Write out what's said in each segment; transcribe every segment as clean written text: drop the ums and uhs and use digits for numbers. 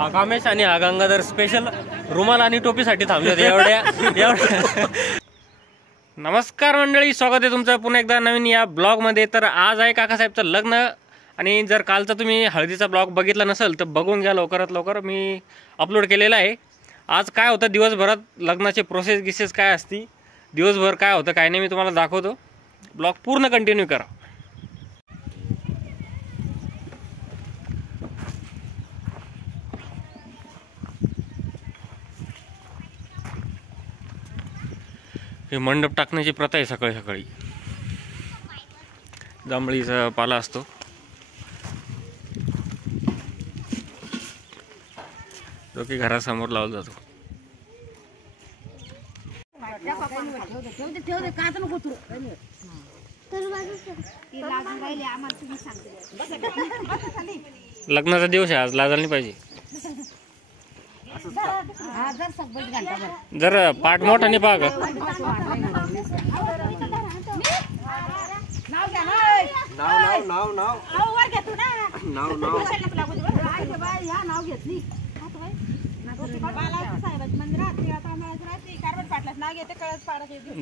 हा कामेश आणि हा गंगाधर स्पेशल रुमाल आणि टोपीसाठी थांबले होते एवढ्या नमस्कार मंडळी, स्वागत आहे तुमचं पुन्हा एकदा नवीन या ब्लॉगमध्ये। तर आज आहे काकासाहेबचं लग्न आणि जर कालचा तुम्ही हळदीचा ब्लॉग बघितला नसेल तर बघून घ्या लवकरात लवकर, मी अपलोड केलेला आहे। आज काय होतं दिवसभरात लग्नाची प्रोसेस गिसेस काय असती, दिवसभर काय होतं काय नाही मी तुम्हाला दाखवतो, ब्लॉग पूर्ण कंटिन्यू करा। हे मंडप टाकण्याची प्रथा आहे, सकाळी सकाळी जांभळीचा पाला असतो। जो की घरासमोर लावला जातो। लग्नाचा दिवस आहे आज, लाजायला नाही पाहिजे। जर पाठ मोठा नाही पहा का,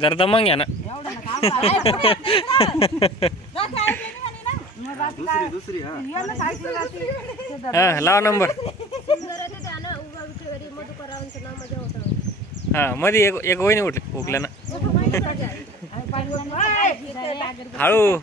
जर दमंग घ्या ना। हा लावा नंबर। हा मध्ये एक वहिनी उठल्या ना, हळू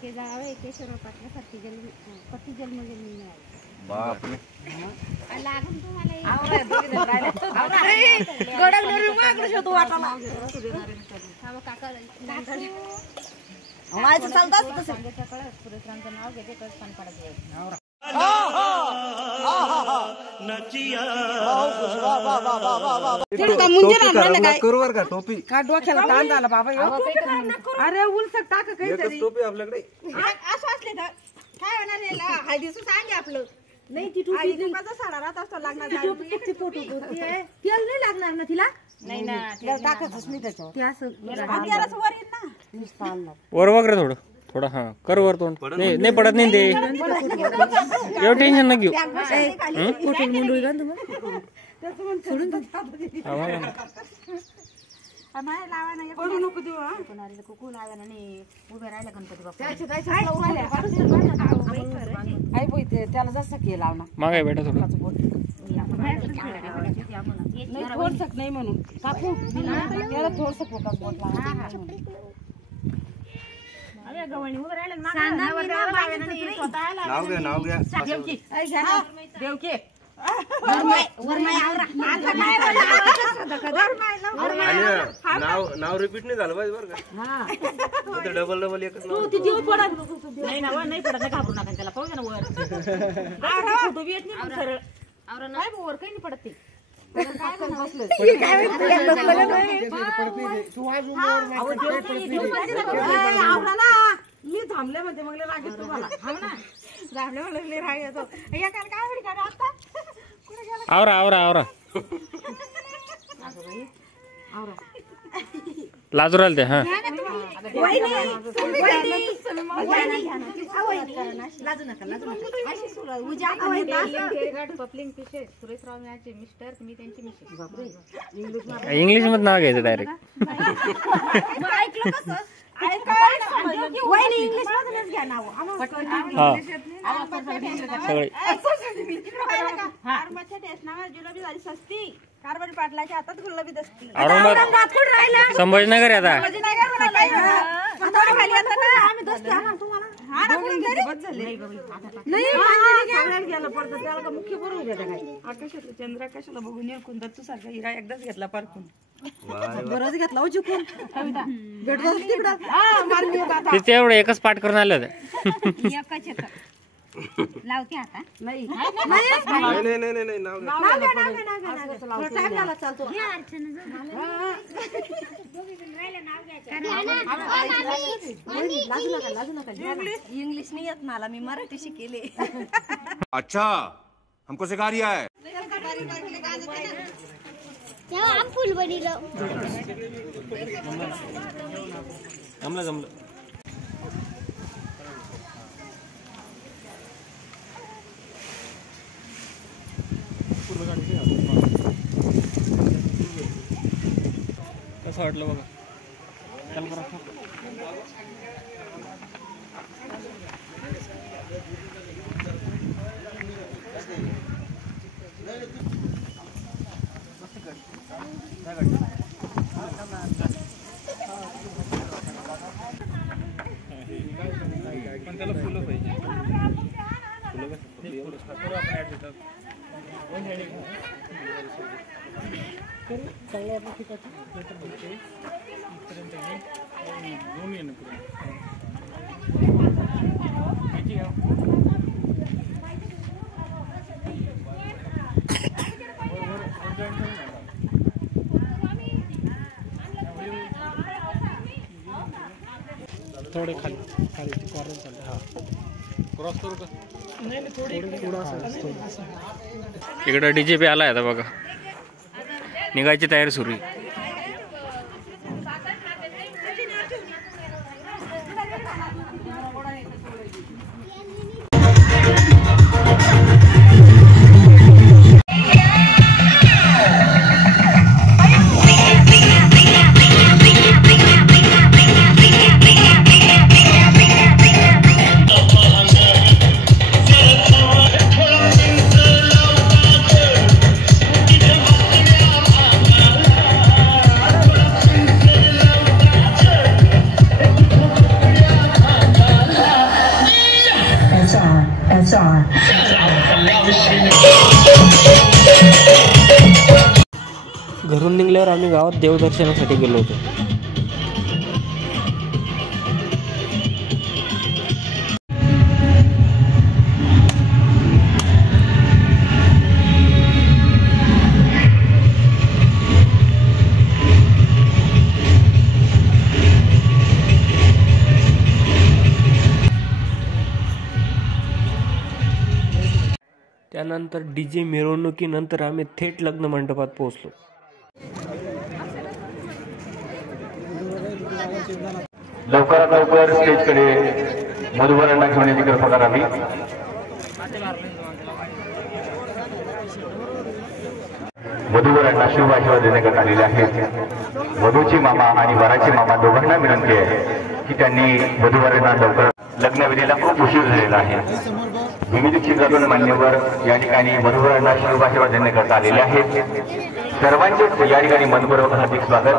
टोपी का डोक्याला ताण झाला बाबा। अरे उलसक टाक काहीतरी टोपी आपल्याकडे असं असले तर काय होणार, हळदीचं सांग आपलं नाही। ती टोपी साडा राहत असतो लागणार, तेल नाही लागणार ना तिला, नाही ना तिला टाकायचंच नाही त्याच्यावर, ते असं वर येईल ना वर वगैरे थोडं थोडं हा कर वर तोंड, नाही पडत नाही ते, एवढं टेन्शन न घेऊ। त्याला जसं की लावणार मागे बेटा थोडं थोडसक नाही म्हणून काकू त्याला थोडसक देवकी नाव रिपीट नाही झालं पाहिजे बरं का, डबल डबल एकच नाव नाही ना, नाही पडत नाही, घाबरू नका त्याला, पाहू ना वर फोटो बी येत नाही सरळ वर काही नाही पडत ते। मी थांबले म्हणते मग रागेत तुम्हाला, थांबले म्हणले राग येतो। आवरा आवरा आवरा लाजू राहिले ते। हा इंग्लिश मध्ये नाव घ्यायचं डायरेक्ट। कार्बन पाटलाच्या हातात गुलाबी दसती, संभाजीनगर आता आकाशातलं चंद्र कशाला बघून येऊन दत्तू सारखा हिरा एकदाच घेतला पारखून, बरंच घेतला चुकून तिथे एवढं एकच पाठ करून आले होते। लावते आता नाही इंग्लिश नाही येत मला, मी मराठी शिकेले। अच्छा हमको सिखा रिया है। फुल बनilo जमलं जमलं। पूर्ण गाडी वाटलं बघा. चल करा. पण त्याला फुलं पाहिजे. थोडे खाली कॉर्नर चालते. हा क्रॉस करू का? इकडं डीजे पे आलाय आता बघा. निघायची तयारी सुरू आहे. घरून निघल्यावर आम्ही गावात देवदर्शनासाठी गेलो होतो. त्यानंतर डीजे मिरवणुकीनंतर आम्ही थेट लग्न मंडपात पोहोचलो. लवकरात लवकर स्टेजकडे मधुवरांना घेऊन येण्याची कृपा करावी. वधूवरांना शुभ आशीर्वाद देण्यात आलेले आहेत. वधूचे मामा आणि वराचे मामा दोघांना विनंती आहे की त्यांनी वधूवरांना लवकर लग्नविधीला खूप उशीर झालेला आहे. विविध क्षेत्रातून मान्यवर या ठिकाणी वधूवरांना शुभ आशीर्वाद देण्यात आलेले आहेत. सर्वांचे या ठिकाणी मनपूर्वक हार्दिक स्वागत.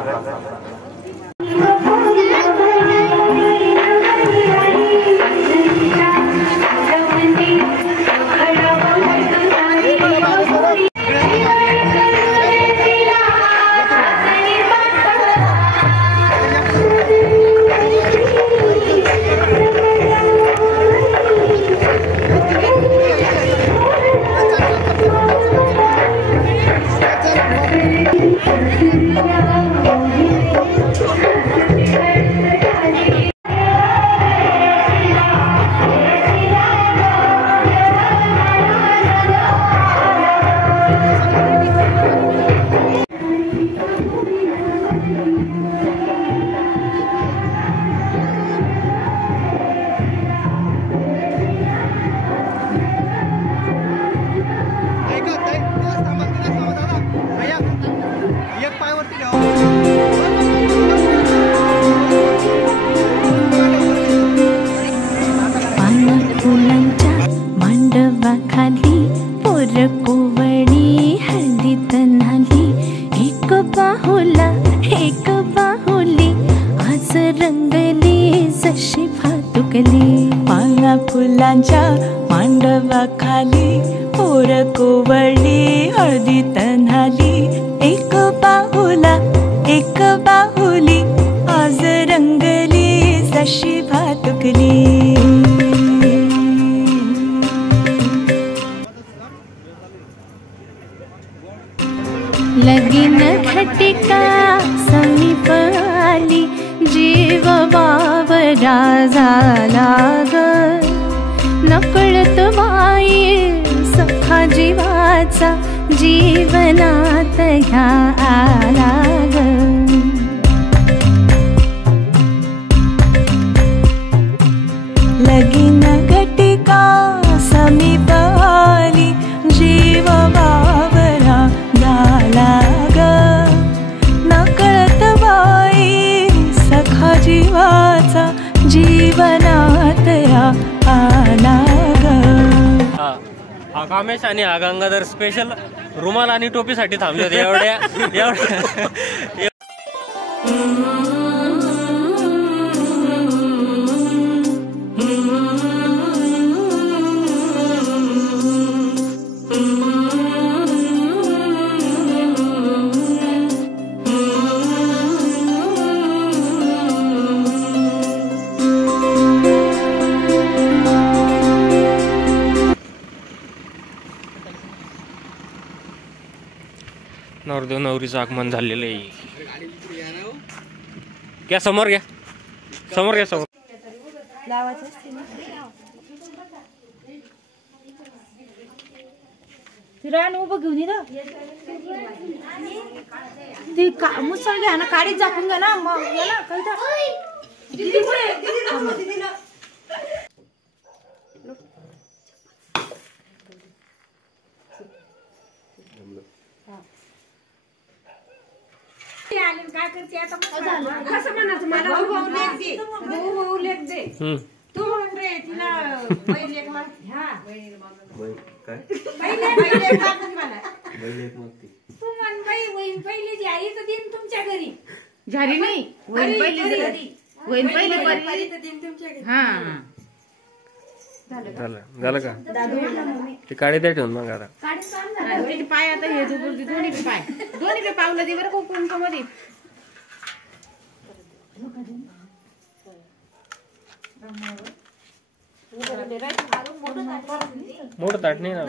फुलांच्या मांडवाखाली पोर कोवळी हळदी तन्हाली. एक बाहुला एक बाहुली आज रंगली जशी भातुकली. लगीन घटिका समीप आली जीव वावरा झाला ग. नकळत वाई सखा जीवाचा जीवनात ह्या आला ग. लगीन घटिका समीप आली जीव वावरा झाला ग. नकळत वाई कामेश आणि हा गंगाधर स्पेशल रुमाल आणि टोपीसाठी थांबले होते एवढ्या नवरदेव नवरीचं आगमन झालेलं आहे. घ्या समोर घ्या समोर तिला उभं घेऊन ये ना ती मुसळ घ्या ना काडीत झाकून घ्या ना मग ना काय करते आता कसं म्हणायचं मला लेख दे तू म्हण रे तिला पहिले एक माग तू म्हण बाई वहीन पहिली जी आई तर दिन तुमच्या घरी झाली नाही वहीन पहिली तुमच्या घरी हा झालं का ते काढी द्या ठेवून मग आता पाय आता हे दोन्ही पावलं दे बरं कुंकमध्ये मोठं ताट नाही ना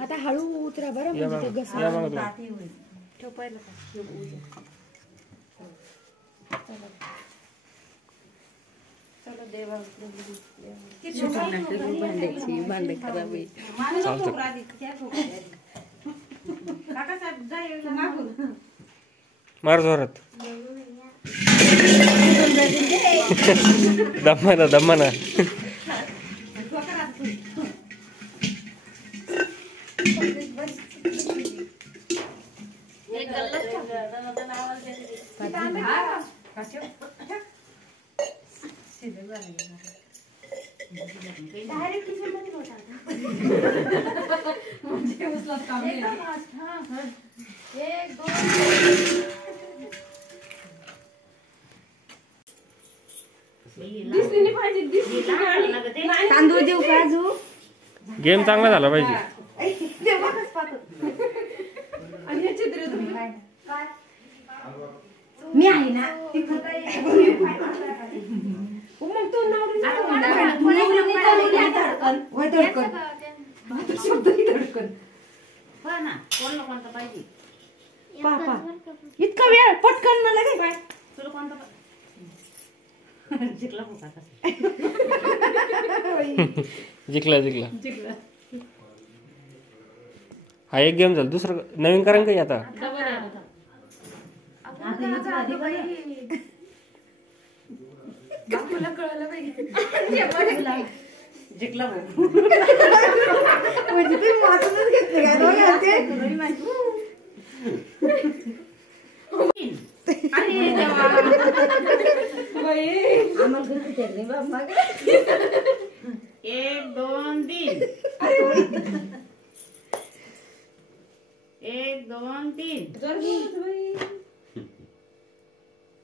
आता हळू उतरा बरं भांडे खराब मार जोरात दम्माना तांदूळ देऊ का अजून गेम चांगला झाला पाहिजे मी आहे ना इतका वेळ पटकन मला काय तुला कोणता जिंकला हा एक गेम झाला दुसरं नवीन कारण काही आता जिंकला म्हणजे तुम्ही वाचूनच घेतले एक दोन तीन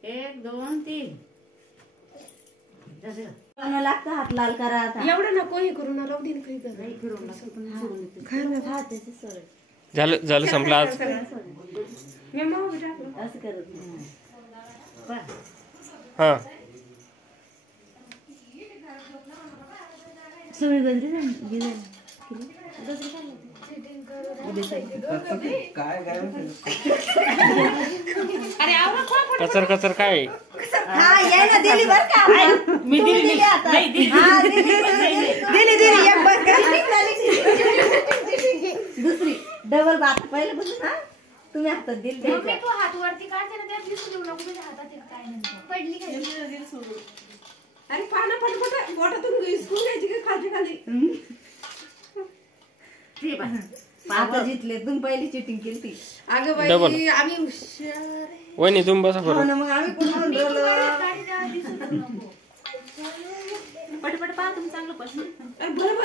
एक दोन तीन लागतं हात लाल करा एवढं नको हे करू ना लावू दिन झालं संपलं आज असं करत हा सगळी गजरी कचर कचर काय दुसरी डबल बात पहिले बसून हा तुम्ही हातात दिली तू हात वरती काढते ना त्यात दिसून देऊ नको तुझ्या हातात काय नाही पडली काय अरे पाना पटपट बोटातून घुसकून घ्यायची का खालची खाली आता जितले तुम्ही पहिली चिटिंग केली ती अगं बाई डबल. आम्ही हुशार वहिनी तुम्ही बसा हो बरं ना मग आम्ही कोण दिसून नको पटपट पा तुम्ही चांगलं प्रश्न बरं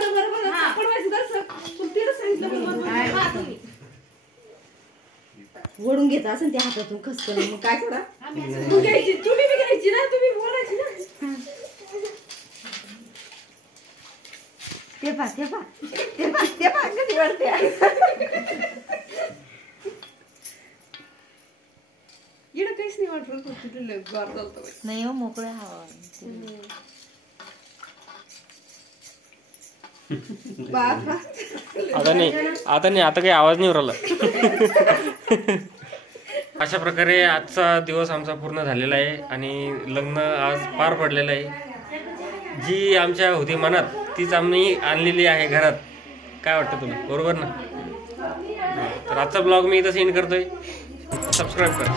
पडवायचं जरासं. पण तिला सांगितलं बरोबर. ओढून घेत असं त्या हातातून खसकन मग काय करा तू घ्यायची तुम्ही बी घ्यायची ना तुम्ही बोलायची ना ते पा कधी वाढते इकडं काहीच नाही वाटत तिथे गार चालतं नाही हो मोकळ्या हवा आता काही आवाज नाही उरला. अशा प्रकारे आजचा दिवस आमचा पूर्ण झालेला आहे आणि लग्न आज पार पडलेलं आहे. जी आमच्या होती मनात तीच आम्ही आणलेली आहे घरात. काय वाटतं तुला? बरोबर ना? तर आजचा ब्लॉग मी इथं सेंड करतोय. सबस्क्राईब करा.